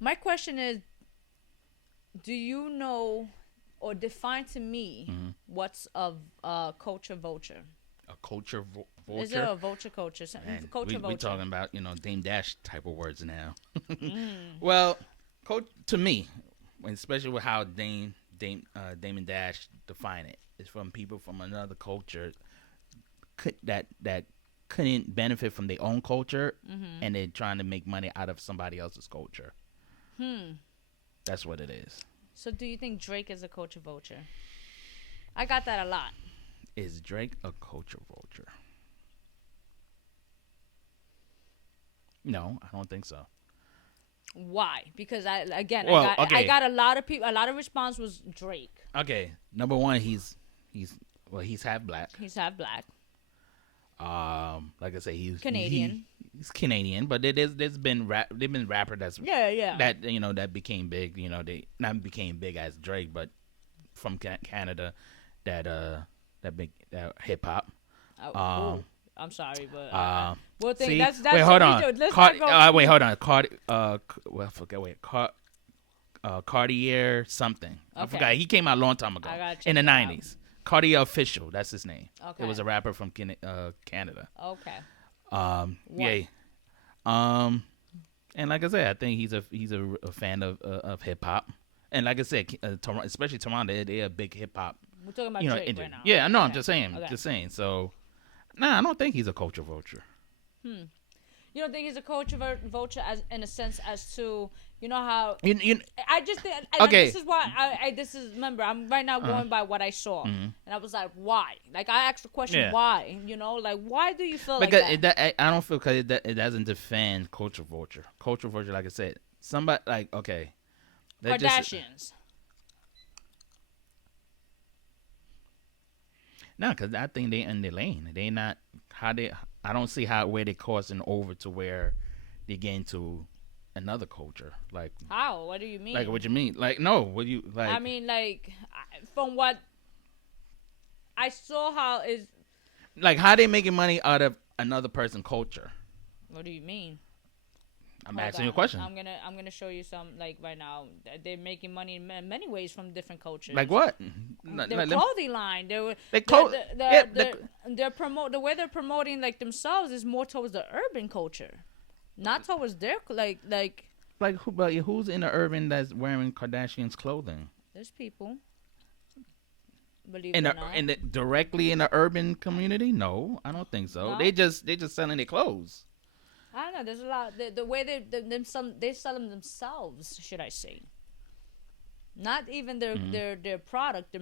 My question is, do you know or define to me what's a culture vulture? A culture Is there vulture. a vulture culture? Man, Culture we vulture. talking about Dame Dash type of words now. Mm. Well, to me, especially with how Damon Dash define it, is from people from another culture that couldn't benefit from their own culture, Mm-hmm. and they're trying to make money out of somebody else's culture. Hmm. That's what it is. So, do you think Drake is a culture vulture? I got that a lot. Is Drake a culture vulture? No, I don't think so. Why? Because Well, I okay, got a lot of people. A lot of response was Drake. okay. Number one, he's well, he's half black. He's half black, Like I say, Canadian. he's Canadian, but there's been they've been rapper Yeah, yeah. that that became big. They not became big as Drake, but from Canada that big that hip hop. Oh, Um, I'm sorry, but uh, well, think see, that's wait, hold what we on, do. Let's not go. wait, hold on, well, I forget, Cartier something. I Okay. forgot. He came out a long time ago I gotta in check the it out. '90s. Cartier Official, that's his name. Okay. It was a rapper from Canada. Okay. Yeah. And like I said, I think he's a fan of hip hop. And like I said, especially Toronto, they're a big hip hop. We're talking about Drake Indie. right now. Yeah, I know. I'm Okay. just saying. Okay. Just saying. So, nah, I don't think he's a culture vulture. Hmm. You don't think he's a culture vulture as in a sense as to how You I just think Okay. this is why this is remember I'm right now going by what I saw and I was like why I asked the question Yeah. why like why do you feel because like that? I don't feel because it doesn't defend culture vulture. Culture vulture, like I said, somebody like okay, that just Kardashians. no, because I think they in their lane. They not how they. I don't see how where they crossing over to where they get into another culture. Like How? What do you mean? like what you mean? Like no, what you like? I mean from what I saw how is Like how they making money out of another person's culture? what do you mean? I'm Hold asking you a on. question. I'm gonna show you some right now. They're making money in many ways from different cultures. Like what? Their clothing line. They were They clothes. Yeah, the way they're promoting themselves is more towards the urban culture, not towards their like. like who's in the urban that's wearing Kardashian's clothing? There's people. Believe In it or the not. directly in the urban community? No, I don't think so. No? They just selling their clothes. I don't know. There's a lot. The way they sell them themselves, should I say? Not even their product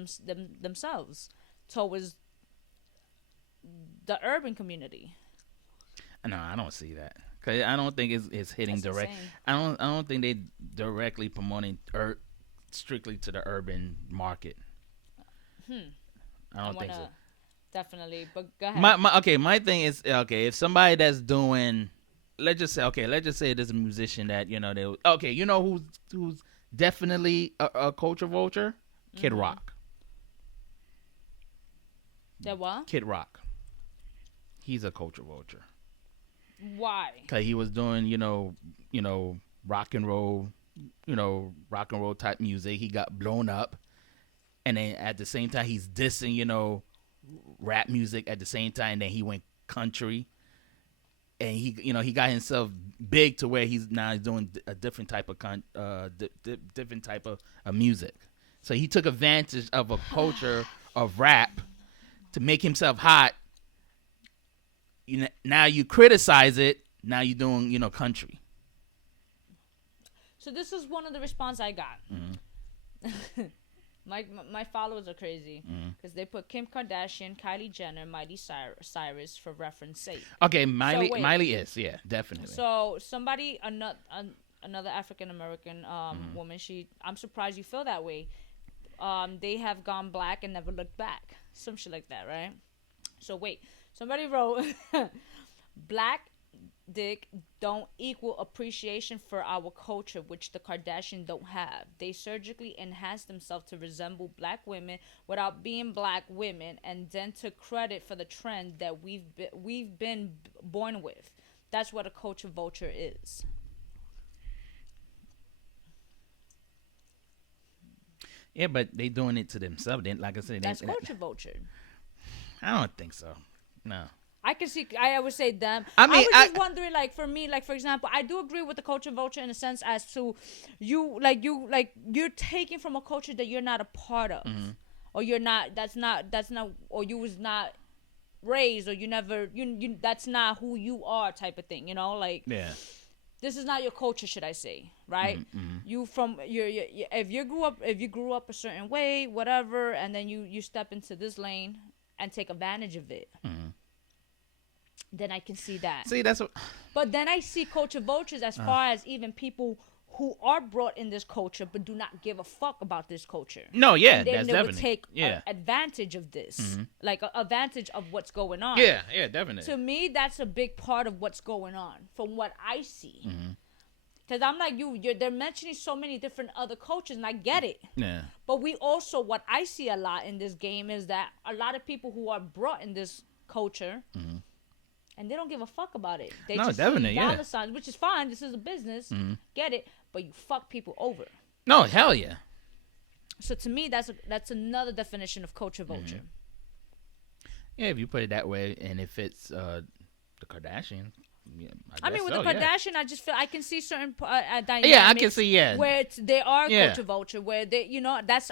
themselves towards the urban community. No, I don't see that. Cause I don't think it's hitting That's direct. insane. I don't think they directly promoting strictly to the urban market. I don't think so. Definitely, but go ahead. My thing is okay. If somebody that's doing, let's just say there's a musician that who's definitely a culture vulture, Kid Rock. That what? Kid Rock. He's a culture vulture. Why? Cause he was doing rock and roll, type music. He got blown up, and then at the same time he's dissing rap music at the same time. And then he went country, and he got himself big to where he's now doing a different type of different type of music. So he took advantage of a culture of rap to make himself hot. Now you criticize it. Now you're doing country. So this is one of the response I got. Mm-hmm. My followers are crazy Mm-hmm. because they put Kim Kardashian, Kylie Jenner, Miley Cyrus for reference sake. Okay, Miley. wait. Miley is definitely. So somebody another African American woman. I'm surprised you feel that way. They have gone black and never looked back. Some shit like that, right? So wait, somebody wrote, black dick don't equal appreciation for our culture, which the Kardashians don't have. They surgically enhance themselves to resemble black women without being black women, and then took credit for the trend that we've been born with. That's what a culture vulture is. Yeah, but they doing it to themselves. They, like I said, That's culture vulture. I don't think so. No. I can see. I would say them. I mean, I was just wondering, like for me, like for example, I do agree with the culture vulture in a sense as to you're taking from a culture that you're not a part of, or you're not. That's not. Or you was not raised, or you never. You. That's not who you are, type of thing. You know, like. Yeah. This is not your culture, should I say, right? You from if you grew up a certain way, whatever, and then you step into this lane and take advantage of it, then I can see that. See, that's what. But then I see culture vultures as far as even people who are brought in this culture but do not give a fuck about this culture. No, yeah, and then that's they definitely. would take advantage of this, like advantage of what's going on. Yeah, definitely. To me, that's a big part of what's going on from what I see. Because I'm like they're mentioning so many different other cultures, and I get it. Yeah. But we also, what I see a lot in this game is that a lot of people who are brought in this culture, and they don't give a fuck about it. They just see dollar signs, which is fine. This is a business. Get it? But you fuck people over. No, hell yeah. So to me, that's another definition of culture vulture. Yeah, if you put it that way, and if it's the Kardashians. Yeah, I mean, with the Kardashian, I just feel I can see certain dynamics. Yeah, I can see. Yeah, where they are culture vulture, where they,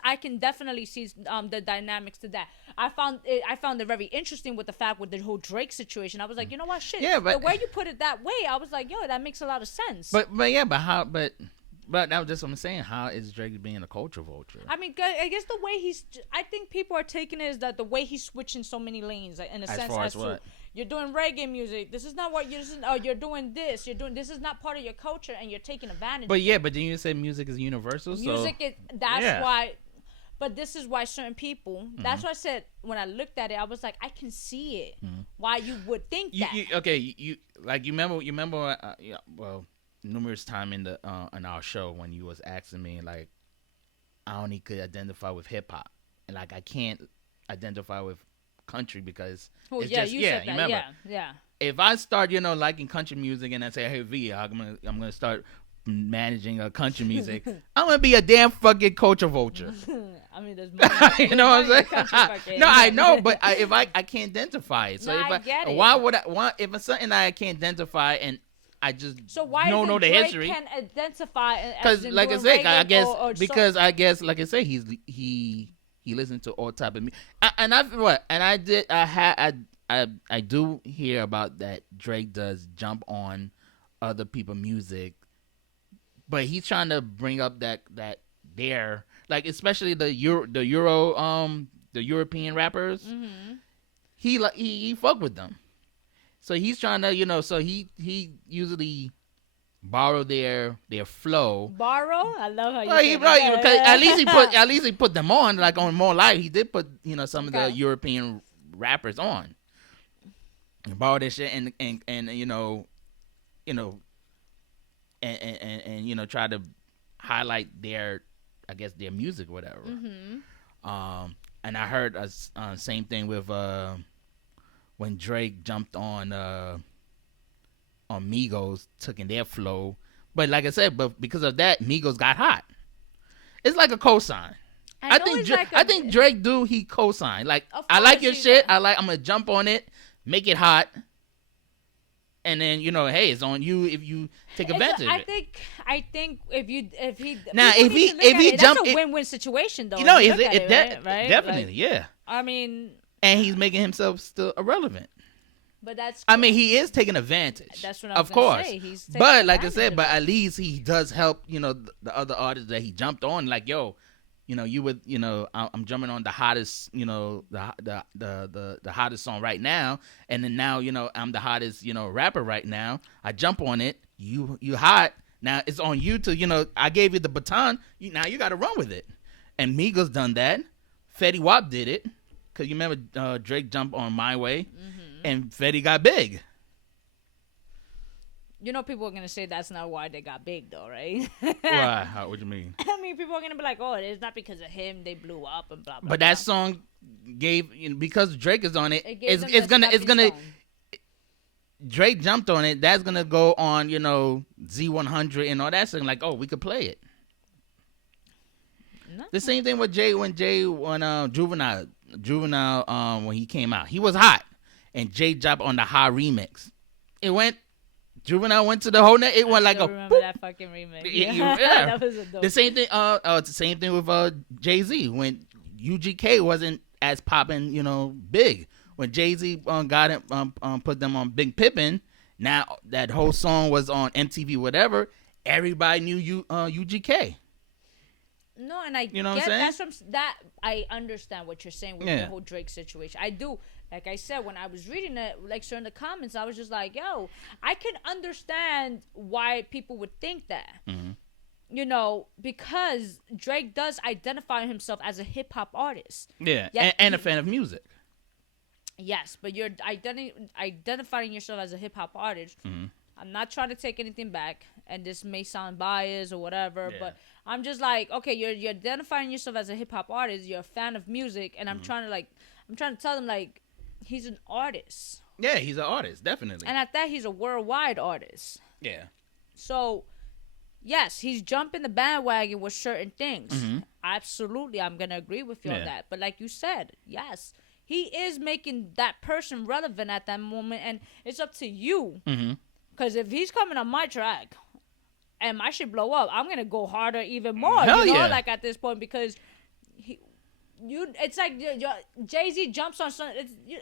I can definitely see the dynamics to that. I found it very interesting with the fact with the whole Drake situation. I was like, you know what, shit. Yeah, but the way you put it that way, I was like, yo, that makes a lot of sense. But that was just what I'm saying. How is Drake being a culture vulture? I mean, I guess the way I think people are taking it is that the way he's switching so many lanes, in a sense, as to you're doing reggae music. This is not what you're doing. This is not part of your culture, and you're taking advantage. But yeah, but then you say music is universal. Music is why. But this is why certain people. That's why I said when I looked at it, I was like, I can see it. Why you would think that? You remember? Well, numerous time in our show when you was asking me like, I only could identify with hip hop, and like I can't identify with country because you said that. Remember? Yeah. If I start liking country music and I say, hey V, I'm gonna start managing country music, I'm gonna be a damn fucking culture vulture. I mean, there's more. You know what I'm saying? No, I know, but if I can't identify it, so I get it. Why would I? If it's something I can't identify and I just don't know the Drake history. Can identify because, like I said, I guess because I guess, like I said, he listened to all type of music, I do hear about that Drake does jump on other people's music, but he's trying to bring up that there, like especially the European rappers. He fuck with them. So he's trying to, so he usually borrow their flow. Borrow? I love how you say that. At least he put them on, like on More Life. He did put some of the European rappers on. He borrowed their shit and try to highlight their, I guess, their music or whatever. And I heard same thing with when Drake jumped on Migos, took in their flow. But like I said, but because of that, Migos got hot. It's like a cosign. I think Drake he cosign. Like, I like your shit. I'm gonna jump on it, make it hot. And then hey, it's on you if you take advantage of it. I think if he jump, that's a win-win situation though. Definitely, yeah. I mean, and he's making himself still irrelevant. But that's. I mean, he is taking advantage. That's what I was of course. Say. He's but like I said, but at least he does help. The other artists that he jumped on. Like, yo, you would, I'm jumping on the hottest, the hottest song right now, and then now, I'm the hottest, rapper right now. I jump on it. You hot. Now it's on you to, I gave you the baton. Now you got to run with it. And Migos done that. Fetty Wap did it. Cause you remember Drake jumped on My Way, and Fetty got big. People are gonna say that's not why they got big, though, right? Why? What do you mean? I mean, people are gonna be like, "Oh, it's not because of him they blew up and blah blah." But that song gave because Drake is on it. It's gonna. Drake jumped on it. That's gonna go on, Z100 and all that stuff. Like, oh, we could play it. No. The same thing with Jay when Juvenile when he came out, he was hot, and Jay dropped on the high remix. It went. Juvenile went to the whole net. It went like a. Remember that fucking remix? Yeah. That was a dope. The same thing. The same thing with Jay-Z when UGK wasn't as popping, big. When Jay-Z got it, put them on Big Pippin. Now that whole song was on MTV, whatever. Everybody knew UGK. No, and I what I'm saying? I understand what you're saying with the whole Drake situation. I do. Like I said, when I was reading it, like in the comments, I was just like, yo, I can understand why people would think that. Mm-hmm. Because Drake does identify himself as a hip hop artist. Yeah, and a fan of music. Yes, but you're identifying yourself as a hip hop artist. Mm-hmm. I'm not trying to take anything back, and this may sound biased or whatever, but I'm just like, okay, you're identifying yourself as a hip hop artist. You're a fan of music, and I'm trying to tell them like, he's an artist. Yeah, he's an artist, definitely. And at that, he's a worldwide artist. Yeah. So, yes, he's jumping the bandwagon with certain things. Mm-hmm. Absolutely, I'm gonna agree with you on that. But like you said, yes, he is making that person relevant at that moment, and it's up to you. Mm-hmm. Because if he's coming on my track and my shit blow up, I'm gonna go harder even more. Hell yeah. Like at this point, because it's like Jay-Z jumps on some.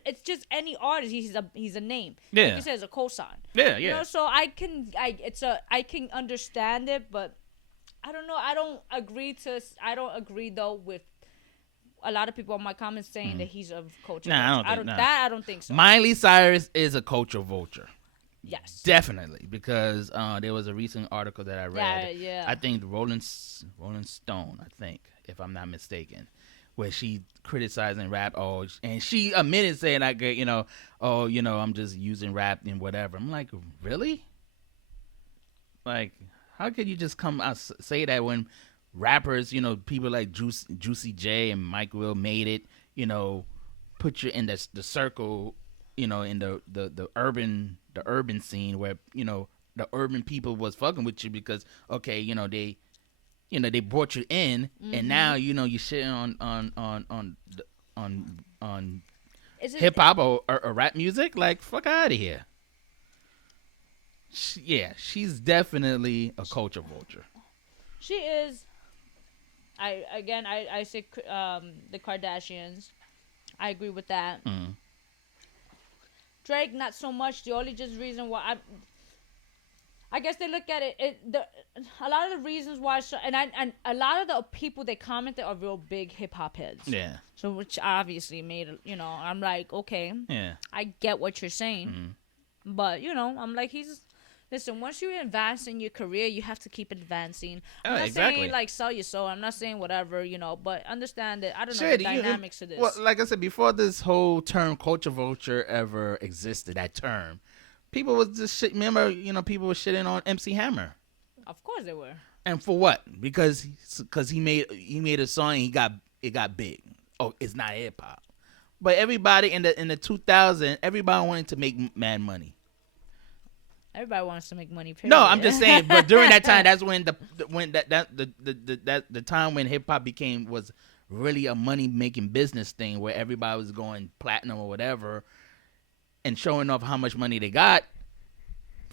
It's just any artist. He's a name. Yeah. Like you said, it's a cosign. Yeah. So I can understand it, but I don't know. I don't agree though with a lot of people on my comments saying that he's a culture. Nah, vulture. I don't think so. Miley Cyrus is a culture vulture. Yes. Definitely, because there was a recent article that I read. Yeah. I think Rolling Stone, if I'm not mistaken, where she criticizing rap. And she admitted saying like, I'm just using rap and whatever. I'm like, really? Like, how could you just come out say that when rappers, people like Juicy J and Mike Will made it, put you in the circle, in the urban scene where the urban people was fucking with you because they brought you in, and now you're shitting on hip hop or rap music. Like, fuck out of here. She's definitely a culture vulture. She is. I say the Kardashians. I agree with that. Mm. Drake, not so much. The only just reason why I guess they look at it. A lot of the reasons why, and a lot of the people they commented are real big hip hop heads. Yeah. So which obviously made I'm like, okay. Yeah. I get what you're saying, but I'm like, listen. Once you advance in your career, you have to keep advancing. I'm not saying like sell your soul. I'm not saying whatever, but understand that I don't know the dynamics of this. Well, like I said before, this whole term culture vulture ever existed. That term. People was just shit. Remember, people were shitting on MC Hammer. Of course they were. And for what? Because he made a song and it got big. Oh, it's not hip hop. But everybody in the 2000s, everybody wanted to make mad money. Everybody wants to make money. Period. No, I'm just saying. But during that time, that's when the time when hip hop was really a money making business thing, where everybody was going platinum or whatever. And showing off how much money they got.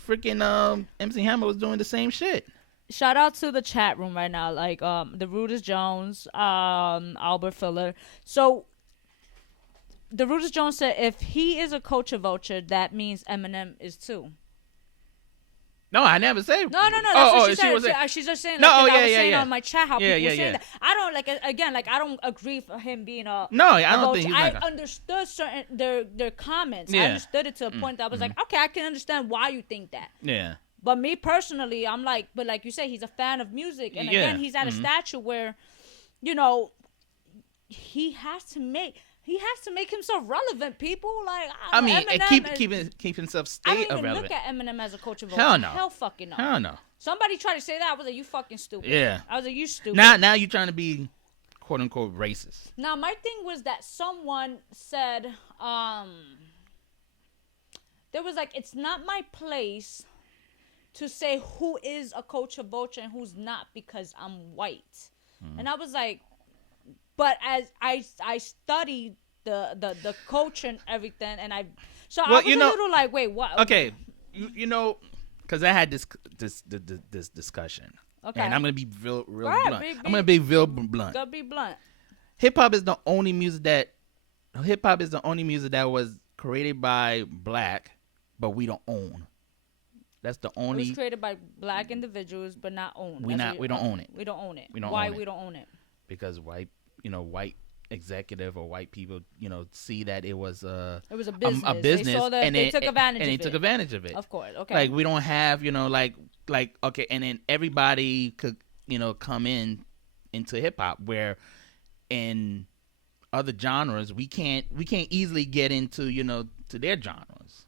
Freaking MC Hammer was doing the same shit. Shout out to the chat room right now, like the Rudis Jones, Albert Filler. So the Rudis Jones said if he is a culture vulture, that means Eminem is too. No, I never said. No. That's what she said. She's just saying. Like, I was saying on my chat how people were saying that. I don't I don't agree for him being a. No, I don't think. I understood certain their comments. I understood it to a point that I was like, okay, I can understand why you think that. Yeah. But me personally, I'm like, but like you say, he's a fan of music, and again, he's at a stature where, he has to make himself relevant. People like Eminem keep himself stay irrelevant. I don't even irrelevant. look at Eminem as a culture vulture. Hell no. Hell fucking no. Hell no. Somebody tried to say that. I was like, you fucking stupid. Yeah. I was like, you stupid. Now you're trying to be quote unquote racist. Now my thing was that someone said, there was like, it's not my place to say who is a culture vulture and who's not because I'm white. And I was like, but as I studied the culture and everything, and I so Well, I was a little like, wait, what? Okay, because I had this discussion. Okay. And I'm gonna be real Right, blunt. I'm gonna be real blunt. Gotta be blunt. Hip hop is the only music that was created by black, but we don't own. That's the only. It was created by black individuals, but not owned. We don't own it. We don't own it. Why we don't own it? Because white executive or white people, see that it was a business. They saw that they took advantage of it. And they took advantage of it. Of course. Okay. Like we don't have, okay, and then everybody could, come into hip hop, where in other genres we can't easily get into, to their genres.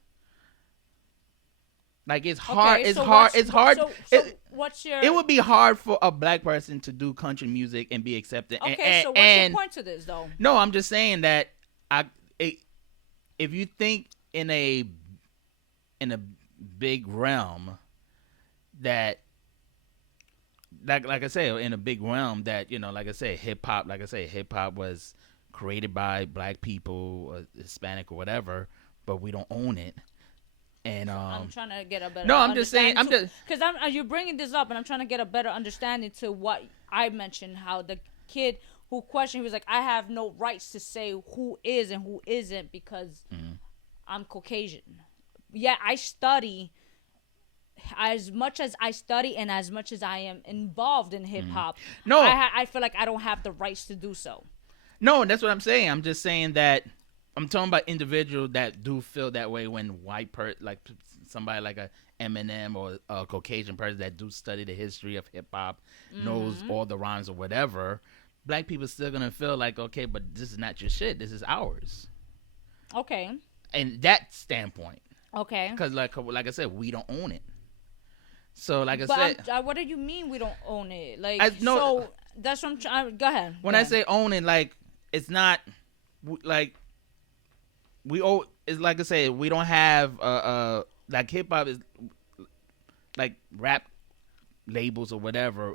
Like it's hard. Okay, it's so hard. It's hard. So what's your? It would be hard for a black person to do country music and be accepted. Okay, so what's your point to this, though? No, I'm just saying that if you think in a big realm that, like I say, in a big realm that, like I say, hip hop was created by black people, or Hispanic or whatever, but we don't own it. And I'm trying to get a better. No, I'm just saying. Because you're bringing this up, and I'm trying to get a better understanding to what I mentioned. How the kid who questioned, he was like, "I have no rights to say who is and who isn't because I'm Caucasian." Yeah, I study. As much as I study and as much as I am involved in hip hop, no, I feel like I don't have the rights to do so. No, that's what I'm saying. I'm just saying that. I'm talking about individuals that do feel that way when like somebody like a Eminem or a Caucasian person that do study the history of hip hop, knows all the rhymes or whatever. Black people still gonna feel like, okay, but this is not your shit. This is ours. Okay. And that standpoint. Okay. Because like I said, we don't own it. So like I said, what do you mean we don't own it? Like so that's what I'm trying. Go ahead. When I say own it, like it's not like. It's like I say, we don't have like hip hop is like rap labels or whatever.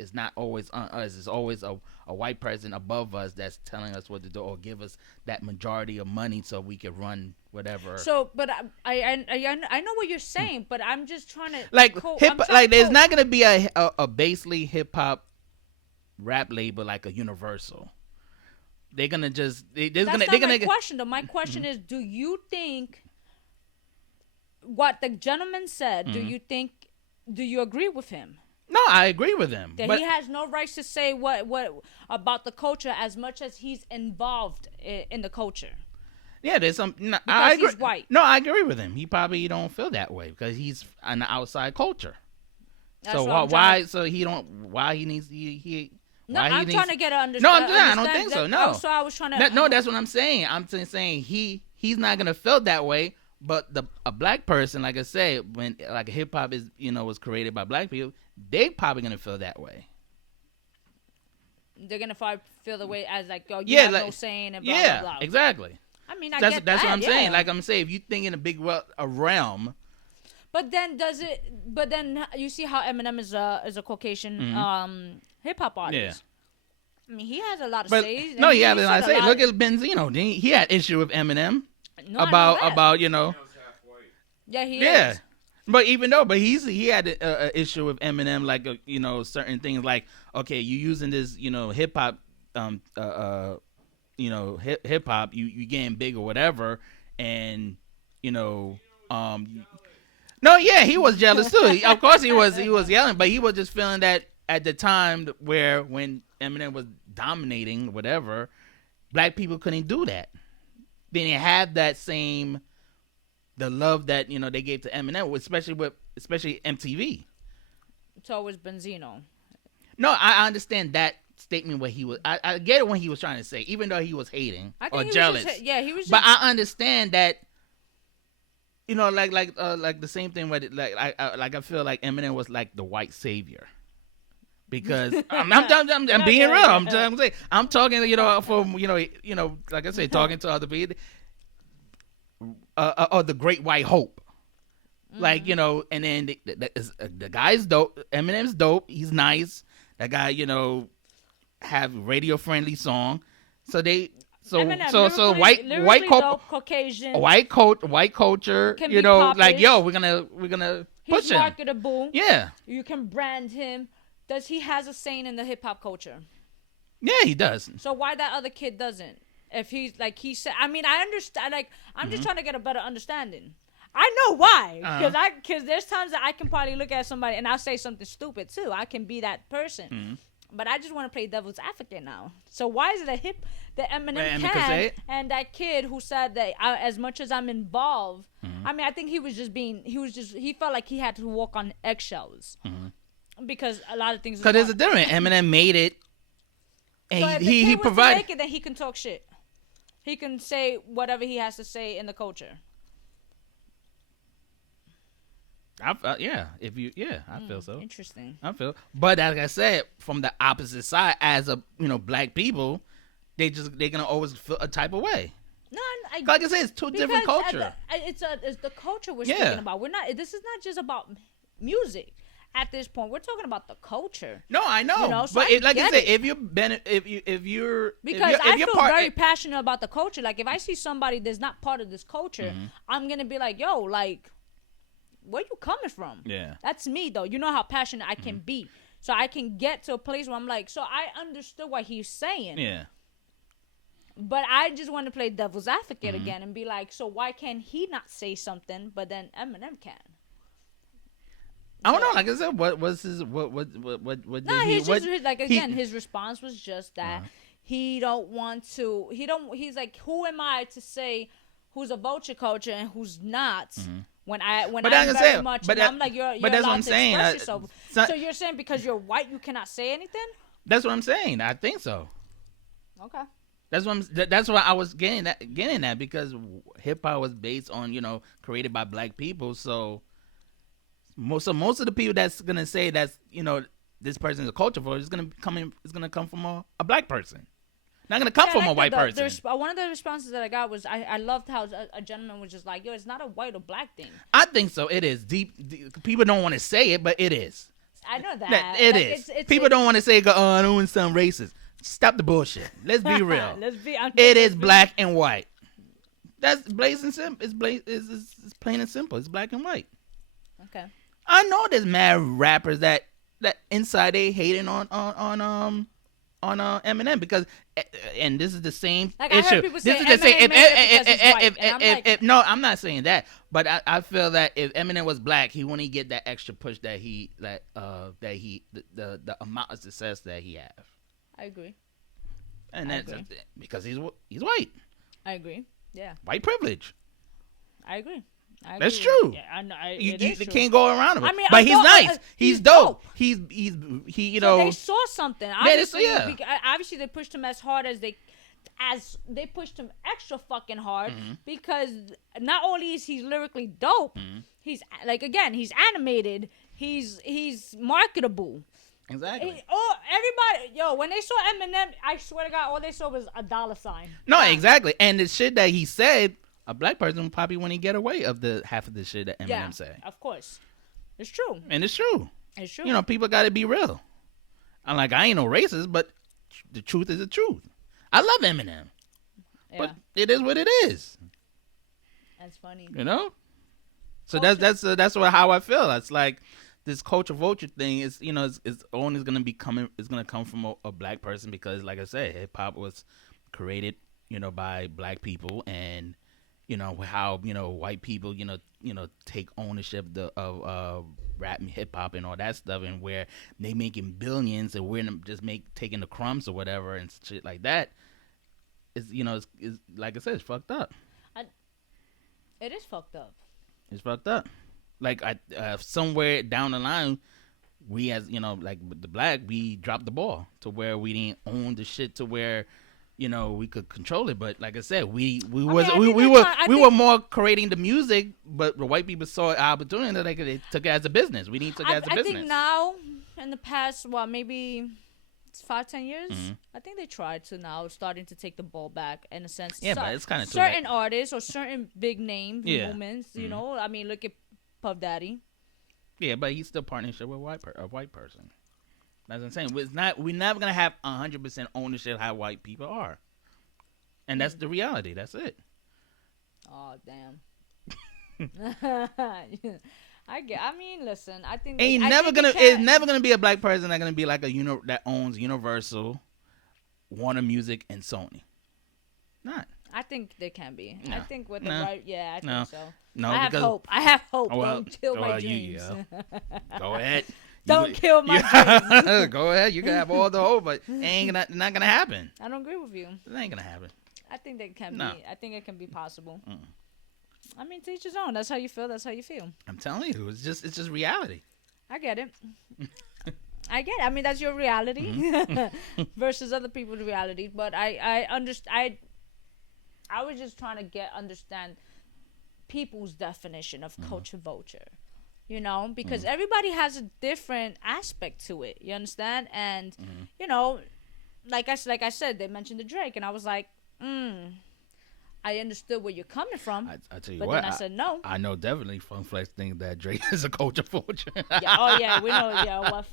It's not always on us. It's always a white person above us that's telling us what to do or give us that majority of money so we can run whatever. So, but I know what you're saying, but I'm just trying to there's not gonna be a basely hip hop rap label like a Universal. They're gonna just. That's not my question, though. My question is: do you think what the gentleman said? Do you agree with him? No, I agree with him. That he has no rights to say what about the culture as much as he's involved in the culture. Yeah, there's some. No, I agree. He's white. No, I agree with him. He probably don't feel that way because he's an outside culture. So why? So he don't. Why he needs he. No, I'm trying to get an understanding. No, I don't think so. No. So I was trying to. No, that's what I'm saying. I'm saying he's not gonna feel that way. But a black person, like I said, when like hip hop is was created by black people, they probably gonna feel that way. They're gonna feel the way as like, oh, you have no saying and blah blah blah. Exactly. I mean, that's what I'm saying. Like I'm saying, if you think in a realm. But then you see how Eminem is a Caucasian hip hop artist. Yeah. I mean, he has a lot of say. No, he has a lot of say. Look at Benzino. He had issue with Eminem about Yeah, he is. But he had an issue with Eminem, like certain things like, okay, you using this hip hop hip hop, you getting big or whatever, and no, yeah, he was jealous too. Of course, he was yelling, but he was just feeling that at the time when Eminem was dominating, whatever, black people couldn't do that. They didn't have that same the love that they gave to Eminem, especially MTV. So it was Benzino. No, I understand that statement. What he was, I get it when he was trying to say, even though he was hating or jealous. He was. But I understand that. Like the same thing with like I feel like Eminem was like the white savior, because I'm being real. I'm saying I'm talking from like I say, talking to other people, or the great white hope, like and then the guy's dope. Eminem's dope. He's nice. That guy have radio friendly song. So they Eminem, so lyrically white dope, Caucasian, white culture, can you be know, like popish. yo, we're gonna push He's him. marketable. Yeah. You can brand him. He has a saying in the hip hop culture? Yeah, he does. So why that other kid doesn't? If he's like he said, I mean, I understand. Like I'm just trying to get a better understanding. I know why, because there's times that I can probably look at somebody and I'll say something stupid too. I can be that person, but I just want to play devil's advocate now. So why is it the Eminem can and that kid who said that as much as I'm involved, I mean, I think he felt like he had to walk on eggshells because a lot of things. Because there's a difference. Eminem made it, and so if he provided. Make it, then he can talk shit. He can say whatever he has to say in the culture. I feel so. Interesting. But like I said, from the opposite side, as black people, they're gonna always feel a type of way. No, like I said, it's two different cultures. It's the culture we're speaking about. We're not. This is not just about music. At this point, we're talking about the culture. No, I know. So but like I said, if you're I feel very passionate about the culture. Like if I see somebody that's not part of this culture, I'm gonna be like, yo, like, where you coming from? Yeah, that's me though. You know how passionate I can be, so I can get to a place where I'm like, so I understood what he's saying. Yeah. But I just want to play devil's advocate again and be like, so why can he not say something, but then Eminem can? I don't know. Like I said, what was his what no, his response was just that he don't want to. He's like, who am I to say who's a vulture culture and who's not? When I'm very much, but I'm like, you're but that's allowed what I'm to saying. Express yourself. So you're saying because you're white, you cannot say anything? That's what I'm saying. I think so. Okay. That's what I was getting at because hip hop was based on created by black people. So most of the people that's gonna say that's this person is a culture for is gonna come from a black person. Not gonna come from a white person. One of the responses that I got was I loved how a gentleman was just like, yo, it's not a white or black thing. I think so. It is deep. People don't want to say it, but it is. I know that. It is. People don't want to say, I don't want to sound racist. Stop the bullshit. Let's be real. It is black and white. That's blazing simple. It's plain and simple. It's black and white. Okay. I know there's mad rappers that inside they hating on Eminem because, and this is the same issue. I heard people say no, I'm not saying that, but I feel that if Eminem was black, he wouldn't get that extra push that the amount of success that he have. I agree. And that's because he's white. I agree. Yeah. White privilege. I agree. That's true. Yeah, I know. You can't go around him. I mean, but he's nice. He's dope. He So they saw something. Obviously, yeah. Obviously, they pushed him as hard as they pushed him extra fucking hard because not only is he lyrically dope, he's he's animated. He's marketable. Exactly. Everybody, when they saw Eminem, I swear to God, all they saw was a $sign. No, exactly. And the shit that he said, a black person probably wouldn't get away of the half of the shit that Eminem said. Of course. It's true. And it's true. It's true. People got to be real. I'm like, I ain't no racist, but the truth is the truth. I love Eminem. Yeah. But it is what it is. That's funny. So that's how I feel. It's like this culture vulture thing is is only going to be coming. It's going to come from a black person because, like I said, hip hop was created by black people, and how white people take ownership of rap and hip hop and all that stuff, and where they making billions and we're just taking the crumbs or whatever and shit like that. It's like I said, it's fucked up. It is fucked up. It's fucked up. Like somewhere down the line, we as like with the black, we dropped the ball to where we didn't own the shit to where we could control it. But like I said, we were more creating the music, but the white people saw an opportunity that they took it as a business. We didn't take it as a business. I think now, in the past, maybe it's 5-10 years, I think they tried to now starting to take the ball back in a sense. Yeah, but it's kind of certain artists or certain big name movements. I mean, look at Puff Daddy. Yeah, but he's still partnership with a white person. That's what I'm saying. We're never gonna have 100% ownership of how white people are, and that's the reality. That's it. Oh damn. I mean, listen. I think It's never gonna be a black person that's gonna be like that owns Universal, Warner Music, and Sony. Not. I think there can be. No. I think with the right, yeah, I think so. No, I have hope. I have hope. Well, don't kill my dreams. Go ahead. Don't kill my dreams. Go ahead. You can have all the hope, but it ain't not gonna happen. I don't agree with you. It ain't gonna happen. I think that can No. be. I think it can be possible. I mean, to each his own. That's how you feel. That's how you feel. I'm telling you, it's just reality. I get it. I get it. I mean, that's your reality versus other people's reality. But I understand. I was just trying to understand people's definition of culture vulture, you know, because everybody has a different aspect to it. You understand? And you know, like I said, they mentioned the Drake, and I was like, I understood where you're coming from. I tell you but what, then I said no. I know definitely Fun Flex thinks that Drake is a culture vulture. Yeah, oh yeah, we know. Yeah, well,